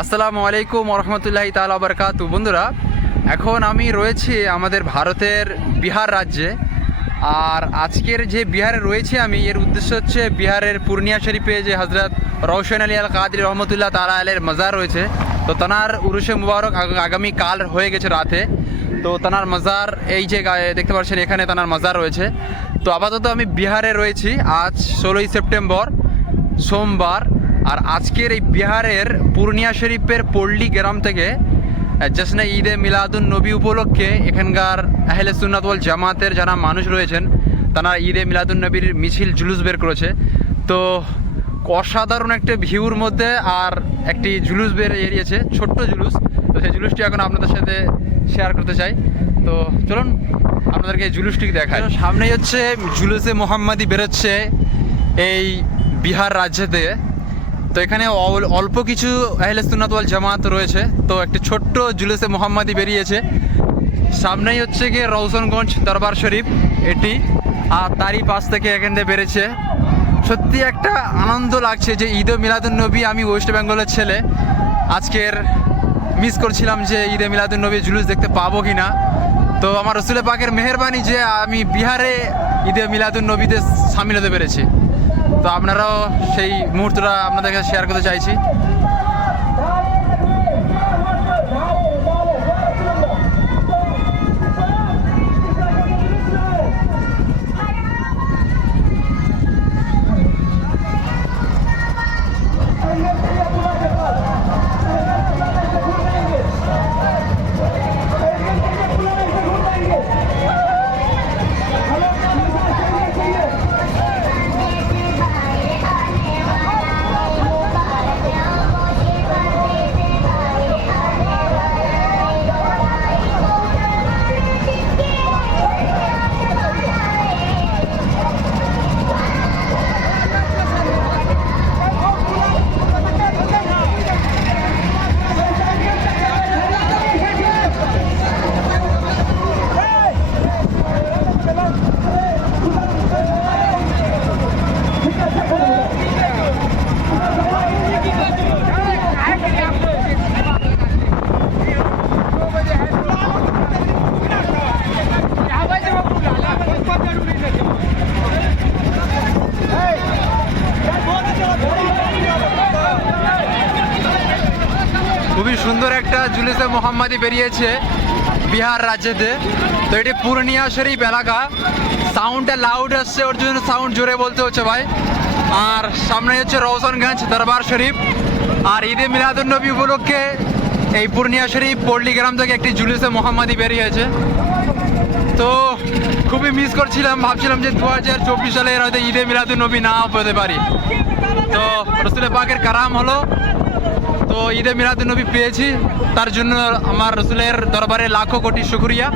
আসসালামু আলাইকুম রহমতুল্লাহি তাআলা বারাকাতু। বন্ধুরা, এখন আমি রয়েছি আমাদের ভারতের বিহার রাজ্যে। আর আজকের যে বিহারে রয়েছি আমি, এর উদ্দেশ্য হচ্ছে বিহারের পূর্ণিয়া শরীফে যে হজরত রওশন আলী আল কাদরি রহমতুল্লাহ তাআলা আলের মাজার রয়েছে। তো তানার উরুশে মুবারক আগামী কাল হয়ে গেছে রাতে। তো তানার মাজার এই যে দেখতে পাচ্ছেন, এখানে তানার মাজার রয়েছে। তো আপাতত আমি বিহারে রয়েছি। আজ 16ই সেপ্টেম্বর সোমবার। আর আজকের এই বিহারের পূর্ণিয়া শরীফের পল্লী গ্রাম থেকে জশ্নে ঈদে মিলাদুন নবী উপলক্ষে এখানকার আহলে সুন্নাত ওয়াল জামাতের যারা মানুষ রয়েছেন, তারা ঈদে মিলাদুন নবীর মিছিল জুলুস বের করেছে। তো অসাধারণ একটা ভিউর মধ্যে আর একটি জুলুস বেরিয়েছে, ছোট্ট জুলুস। তো সেই জুলুসটি এখন আপনাদের সাথে শেয়ার করতে চাই। তো চলুন আপনাদেরকে এই জুলুসটি দেখায়। সামনেই হচ্ছে জুলুসে মোহাম্মদী বেরোচ্ছে এই বিহার রাজ্যেতে। তো এখানে অল্প কিছু আহলে সুন্নাত ওয়াল জামাত রয়েছে। তো একটি ছোট্ট জুলুসে মোহাম্মদী বেরিয়েছে। সামনেই হচ্ছে গিয়ে রওশনগঞ্জ দরবার শরীফ এটি, আর তারই পাশ থেকে এখান থেকে বেড়েছে। সত্যি একটা আনন্দ লাগছে যে ঈদে মিলাদুন নবী, আমি ওয়েস্ট বেঙ্গলের ছেলে, আজকের মিস করছিলাম যে ঈদে মিলাদুন নবী জুলুস দেখতে পাবো কি না। তো আমার রসুল পাকের মেহেরবানি যে আমি বিহারে ঈদে মিলাদুন নবীতে সামিল হতে পেরেছি। তো আপনারাও সেই মুহূর্তটা আপনাদের কাছে শেয়ার করতে চাইছি। খুবই সুন্দর একটা জুলুসে মোহাম্মদী বেরিয়েছে বিহার রাজ্যেতে। তো এটি পূর্ণিয়া শরীফ এলাকা। সাউন্ডটা লাউড আসছে, ওর জন্য সাউন্ড জোরে বলতে হচ্ছে ভাই। আর সামনে হচ্ছে রওশনগঞ্জ দরবার শরীফ। আর ঈদে মিলাদুন নবী উপলক্ষে এই পূর্ণিয়া শরীফ পল্লী গ্রাম থেকে একটি জুলুসে মোহাম্মদী বেরিয়েছে। তো খুবই মিস করছিলাম, ভাবছিলাম যে 2024 সালে হয়তো ঈদে মিলাদুন নবী না পেতে পারি। তো রসুল পাকের কারাম হলো, তো ঈদে মিলাদুন নবী পেয়েছি। তার জন্য আমার রসুলের দরবারে লাখো কোটি শুকরিয়া।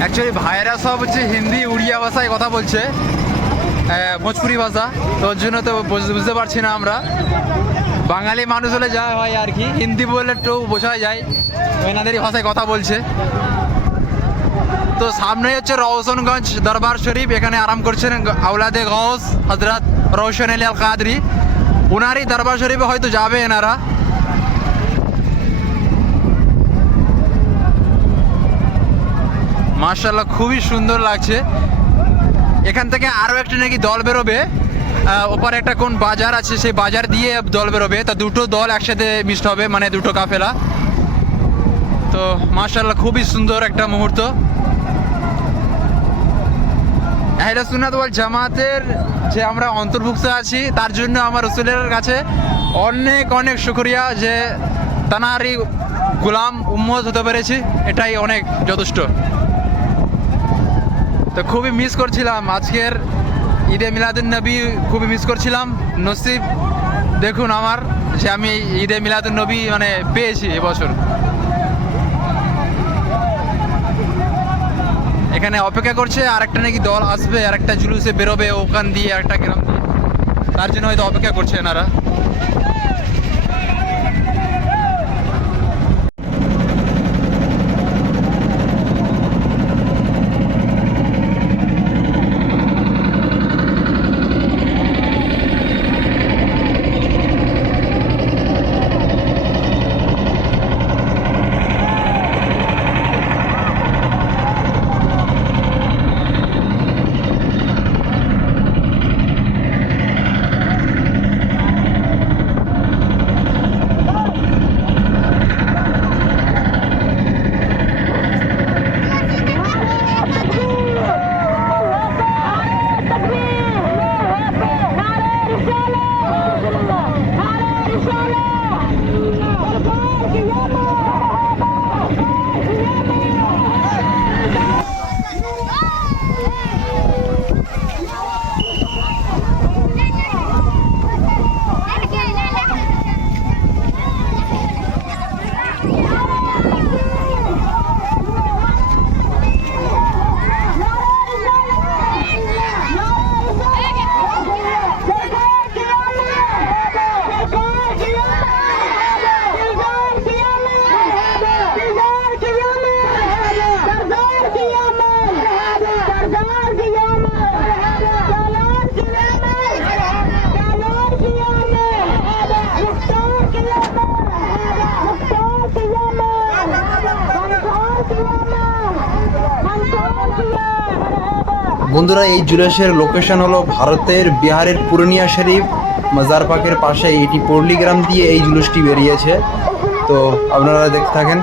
অ্যাকচুয়ালি ভাইয়েরা সব হচ্ছে হিন্দি উড়িয়া ভাষায় কথা বলছে, ভোজপুরি ভাষা। তো ওর জন্য তো বুঝতে পারছি না আমরা। বাঙালি মানুষ হলে যা হয় আর কি, হিন্দি বলে একটু বোঝা যায়, এনাদেরই ভাষায় কথা বলছে। তো সামনে হচ্ছে রওশনগঞ্জ দরবার শরীফ। এখানে আরাম করছেন আওলাদে গৌস হজরত রওশন আলী আল কাদরি। ওনারই দরবার শরীফে হয়তো যাবে এনারা। মাশাআল্লাহ, খুবই সুন্দর লাগছে। এখান থেকে আরও একটা নাকি দল বেরোবে, ওপারে একটা কোন বাজার আছে, সেই বাজার দিয়ে দল বেরোবে। তা দুটো দল একসাথে মিক্সড হবে, মানে দুটো কাফেলা। তো মাশাআল্লাহ খুবই সুন্দর একটা মুহূর্ত। আহলে সুন্নাত ওয়াল জামাতের যে আমরা অন্তর্ভুক্ত আছি তার জন্য আমার রসুলের কাছে অনেক অনেক শুকরিয়া যে তানারই গোলাম উম্মত হতে পেরেছি, এটাই অনেক যথেষ্ট। তো খুবই মিস করছিলাম আজকের ঈদে মিলাদুন্নবী, খুবই মিস করছিলাম। নসিব দেখুন আমার যে আমি ঈদে মিলাদুন্নবী মানে পেয়েছি এবছর। এখানে অপেক্ষা করছে আরেকটা নাকি দল আসবে, আরেকটা জুলুসে বেরোবে ওখান দিয়ে একটা গ্রাম দিয়ে, তার জন্য হয়তো অপেক্ষা করছে এনারা। বন্ধুরা, এই জুলুসের লোকেশন হলো ভারতের বিহারের পুরনিয়া শরীফ মাজার পাকের পাশে। এটি পল্লী গ্রাম দিয়ে এই জুলুসটি বেরিয়েছে, তো আপনারা দেখতে থাকেন।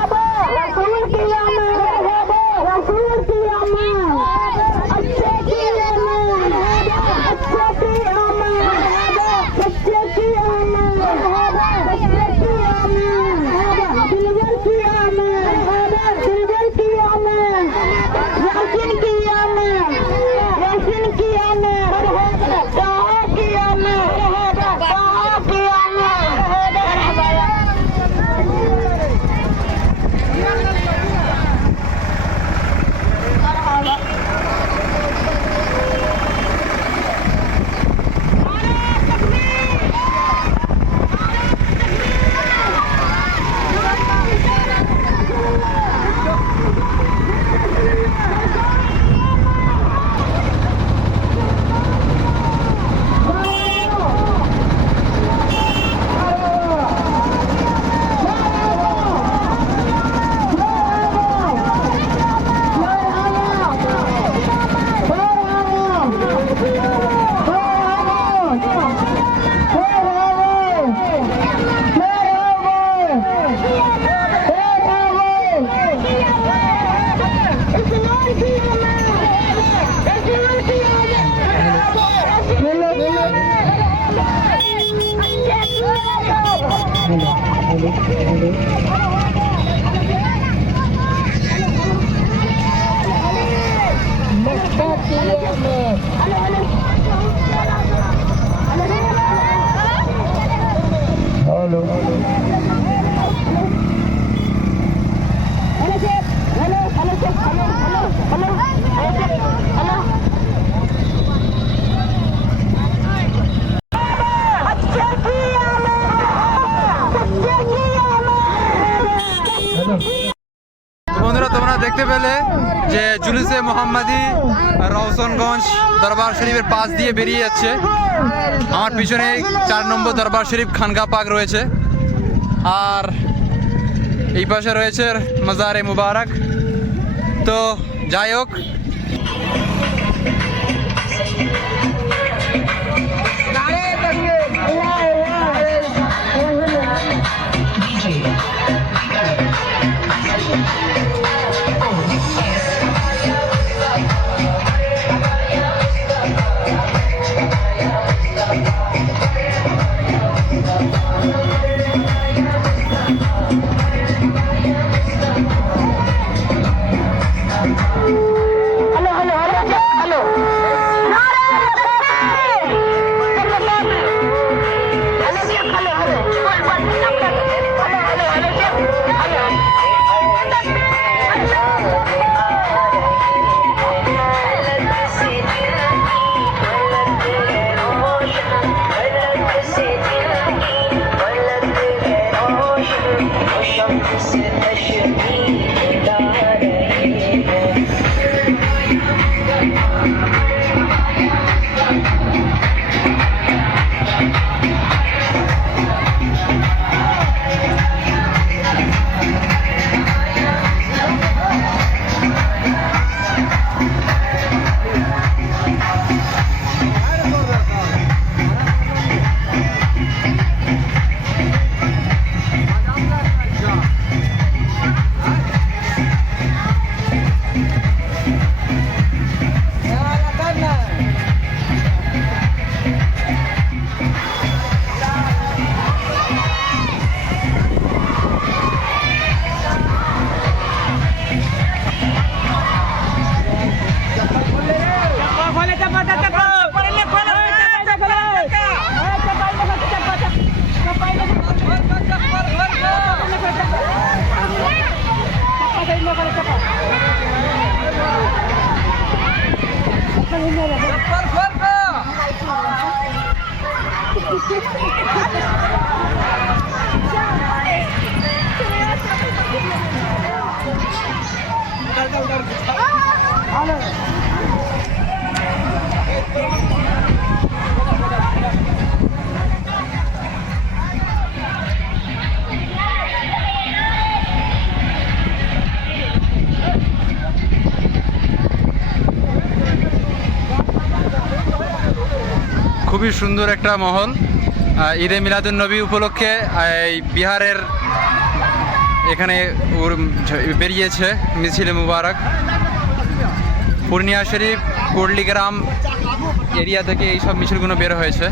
বন্ধুরা, তোমরা দেখতে পেলে যে জুলুসে মোহাম্মদী রওশনগঞ্জ দরবার শরীফের পাশ দিয়ে বেরিয়ে যাচ্ছে। আমার পিছনে 4 নম্বর দরবার শরীফ খানকা পাক রয়েছে, আর এই পাশে রয়েছে মাজারে মুবারক। তো যাই হোক, খুবই সুন্দর একটা মহল। ঈদে মিলাদুন্নবী উপলক্ষে এই বিহারের এখানে বেরিয়েছে মিছিলে মুবারক। পূর্ণিয়া শরীফ, কুড়লিগ্রাম এরিয়া থেকে এইসব মিছিলগুলো বের হয়েছে।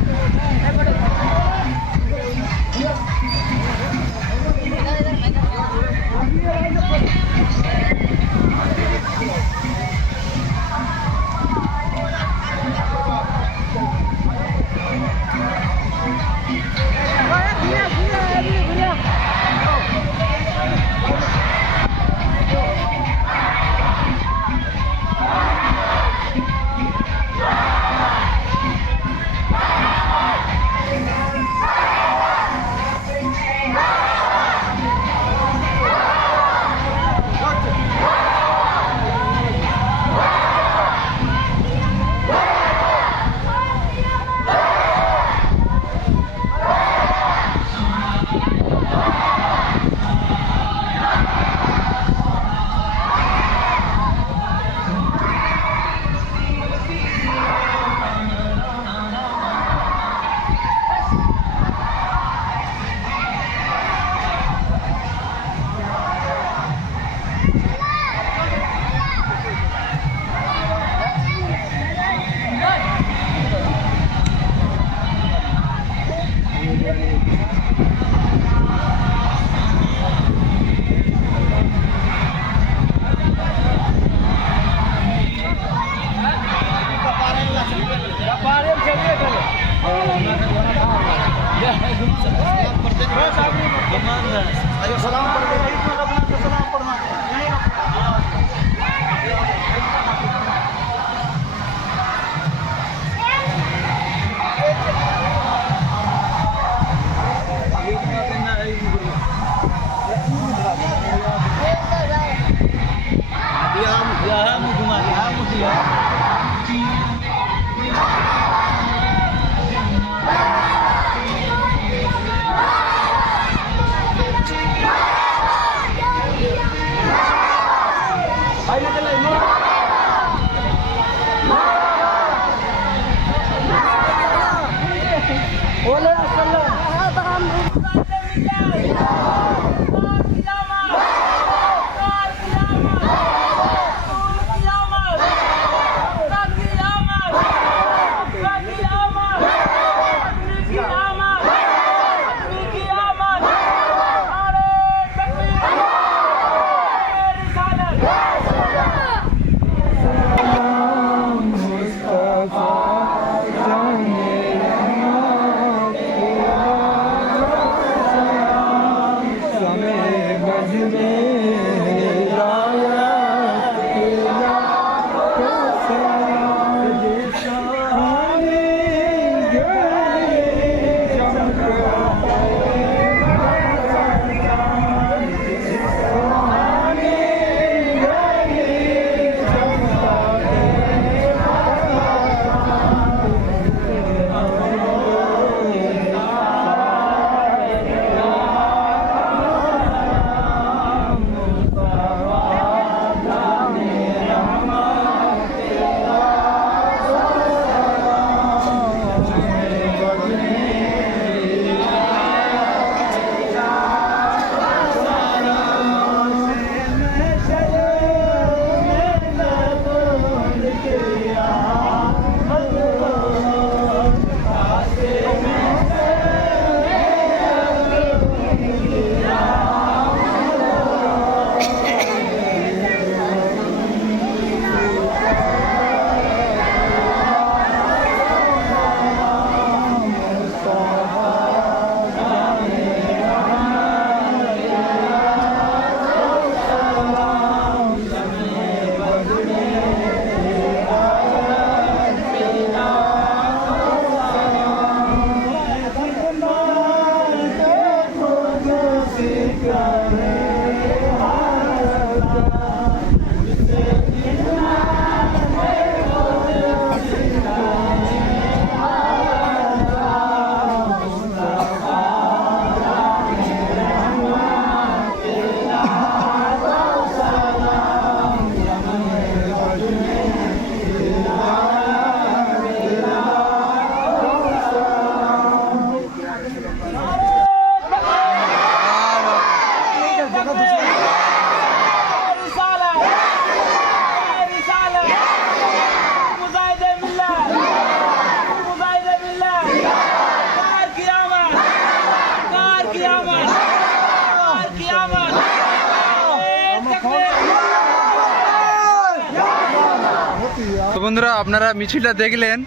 তো বন্ধুরা আপনারা মিছিলটা দেখলেন,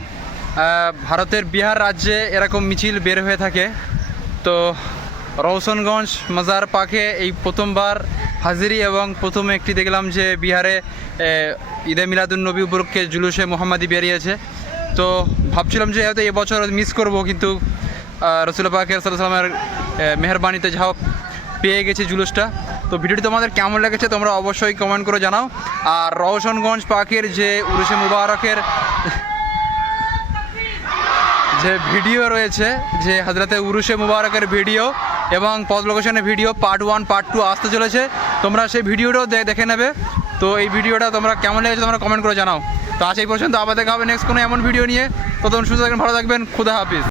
ভারতের বিহার রাজ্যে এরকম মিছিল বের হয়ে থাকে। তো রওশনগঞ্জ মাজার পাকে এই প্রথমবার হাজিরি এবং প্রথমে একটি দেখলাম যে বিহারে ঈদে মিলাদুন্নবী উপলক্ষে জুলুসে মোহাম্মদী বেরিয়েছে। তো ভাবছিলাম যে হয়তো এবছর মিস করব, কিন্তু রসুল পাকের সাল্লাল্লাহু আলাইহি ওয়াসাল্লামের মেহরবানিতে যা হোক পেয়ে গেছি জুলুসটা। তো ভিডিওটি তোমাদের কেমন লেগেছে তোমরা অবশ্যই কমেন্ট করে জানাও। আর রওশনগঞ্জ পাকের যে উরুসে মুবারকের যে ভিডিও রয়েছে, যে হযরতে উরুসে মুবারকের ভিডিও এবং পথ লোকেশনের ভিডিও পার্ট 1 পার্ট 2 আসতে চলেছে, তোমরা সেই ভিডিওটাও দেখে নেবে। তো এই ভিডিওটা তোমরা কেমন লেগেছে তোমরা কমেন্ট করে জানাও। তো আজ এই পর্যন্ত, আবার দেখা হবে নেক্সট কোনো এমন ভিডিও নিয়ে। ততক্ষণ সুস্থ থাকবেন, ভালো থাকবেন, খুদা হাফিজ।